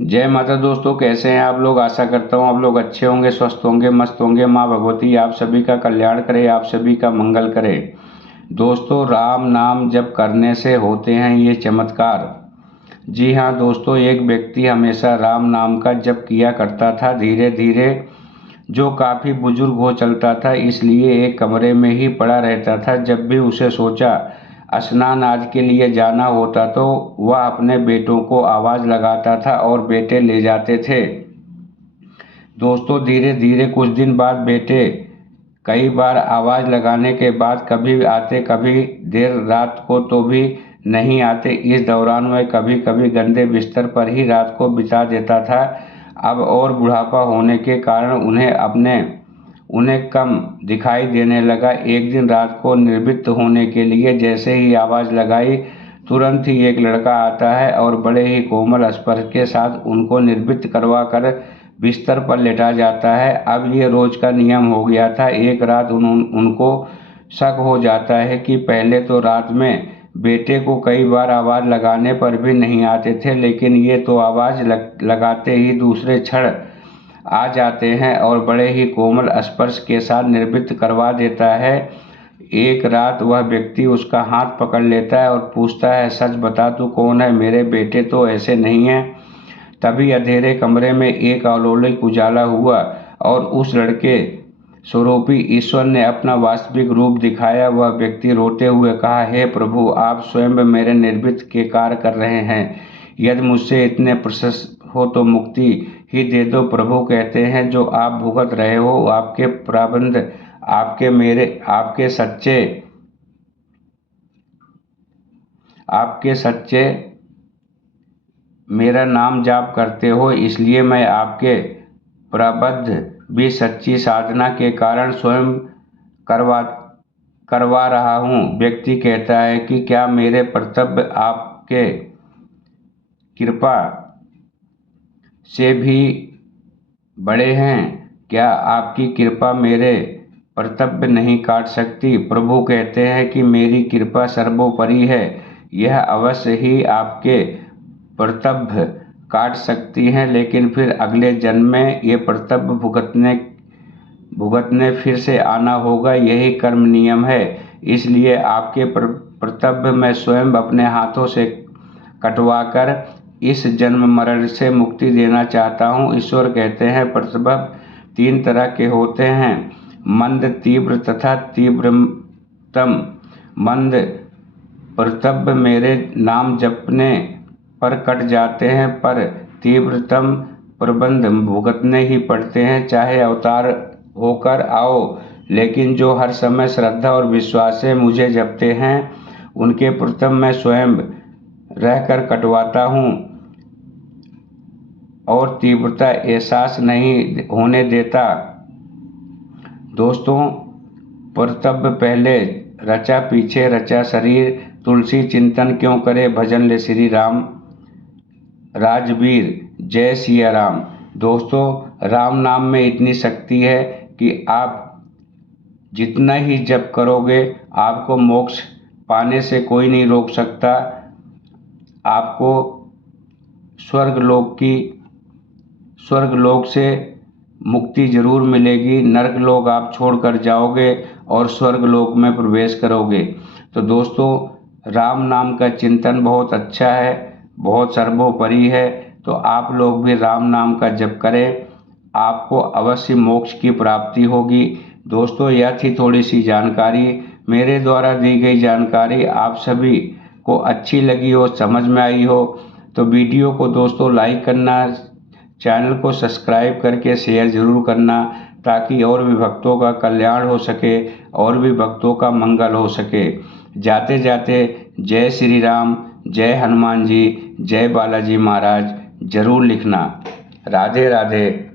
जय माता दोस्तों, कैसे हैं आप लोग। आशा करता हूँ आप लोग अच्छे होंगे, स्वस्थ होंगे, मस्त होंगे। माँ भगवती आप सभी का कल्याण करे, आप सभी का मंगल करे। दोस्तों, राम नाम जप करने से होते हैं ये चमत्कार। जी हाँ दोस्तों, एक व्यक्ति हमेशा राम नाम का जप किया करता था। धीरे धीरे जो काफ़ी बुजुर्ग हो चलता था, इसलिए एक कमरे में ही पड़ा रहता था। जब भी उसे सोचा स्नान आज के लिए जाना होता तो वह अपने बेटों को आवाज़ लगाता था और बेटे ले जाते थे। दोस्तों, धीरे धीरे कुछ दिन बाद बेटे कई बार आवाज़ लगाने के बाद कभी आते, कभी देर रात को तो भी नहीं आते। इस दौरान वह कभी कभी गंदे बिस्तर पर ही रात को बिता देता था। अब और बुढ़ापा होने के कारण उन्हें कम दिखाई देने लगा। एक दिन रात को निर्वृत्त होने के लिए जैसे ही आवाज़ लगाई, तुरंत ही एक लड़का आता है और बड़े ही कोमल स्पर्श के साथ उनको निर्वृत्त करवा कर बिस्तर पर लेटा जाता है। अब ये रोज का नियम हो गया था। एक रात उनको शक हो जाता है कि पहले तो रात में बेटे को कई बार आवाज़ लगाने पर भी नहीं आते थे, लेकिन ये तो आवाज़ लगाते ही दूसरे क्षण आ जाते हैं और बड़े ही कोमल स्पर्श के साथ निर्वृत्त करवा देता है। एक रात वह व्यक्ति उसका हाथ पकड़ लेता है और पूछता है, सच बता तू कौन है, मेरे बेटे तो ऐसे नहीं हैं। तभी अंधेरे कमरे में एक अलौकिक उजाला हुआ और उस लड़के स्वरूपी ईश्वर ने अपना वास्तविक रूप दिखाया। वह व्यक्ति रोते हुए कहा, हे प्रभु, आप स्वयं मेरे निर्वृत्त के कार्य कर रहे हैं। यदि मुझसे इतने प्रशस्त हो तो मुक्ति ही दे दो। प्रभु कहते हैं, जो आप भुगत रहे हो आपके प्रारब्ध, आपके सच्चे मेरा नाम जाप करते हो, इसलिए मैं आपके प्रबद्ध भी सच्ची साधना के कारण स्वयं करवा रहा हूँ। व्यक्ति कहता है कि क्या मेरे कर्तव्य आपके कृपा से भी बड़े हैं? क्या आपकी कृपा मेरे कर्तव्य नहीं काट सकती? प्रभु कहते हैं कि मेरी कृपा सर्वोपरि है, यह अवश्य ही आपके कर्तव्य काट सकती हैं, लेकिन फिर अगले जन्म में ये कर्तव्य भुगतने फिर से आना होगा। यही कर्म नियम है। इसलिए आपके कर्तव्य मैं स्वयं अपने हाथों से कटवाकर इस जन्म मरण से मुक्ति देना चाहता हूँ। ईश्वर कहते हैं, कर्तव्य 3 तरह के होते हैं, मंद, तीव्र तथा तीव्रतम। मंद कर्तव्य मेरे नाम जपने पर कट जाते हैं, पर तीव्रतम प्रबंध भुगतने ही पड़ते हैं, चाहे अवतार होकर आओ। लेकिन जो हर समय श्रद्धा और विश्वास से मुझे जपते हैं, उनके प्रथम मैं स्वयं रहकर कटवाता हूँ और तीव्रता एहसास नहीं होने देता। दोस्तों, कर्तव्य पहले रचा पीछे रचा शरीर, तुलसी चिंतन क्यों करे, भजन ले श्री राम राजवीर, जय सिया राम। दोस्तों, राम नाम में इतनी शक्ति है कि आप जितना ही जप करोगे, आपको मोक्ष पाने से कोई नहीं रोक सकता। आपको स्वर्गलोक से मुक्ति जरूर मिलेगी। नरक लोक आप छोड़कर जाओगे और स्वर्गलोक में प्रवेश करोगे। तो दोस्तों, राम नाम का चिंतन बहुत अच्छा है, बहुत सर्वोपरि है। तो आप लोग भी राम नाम का जप करें, आपको अवश्य मोक्ष की प्राप्ति होगी। दोस्तों, यह थी थोड़ी सी जानकारी। मेरे द्वारा दी गई जानकारी आप सभी को अच्छी लगी हो, समझ में आई हो तो वीडियो को दोस्तों लाइक करना, चैनल को सब्सक्राइब करके शेयर जरूर करना, ताकि और भी भक्तों का कल्याण हो सके और भी भक्तों का मंगल हो सके। जाते जाते जय श्री राम, जय हनुमान जी, जय बालाजी महाराज जरूर लिखना। राधे राधे।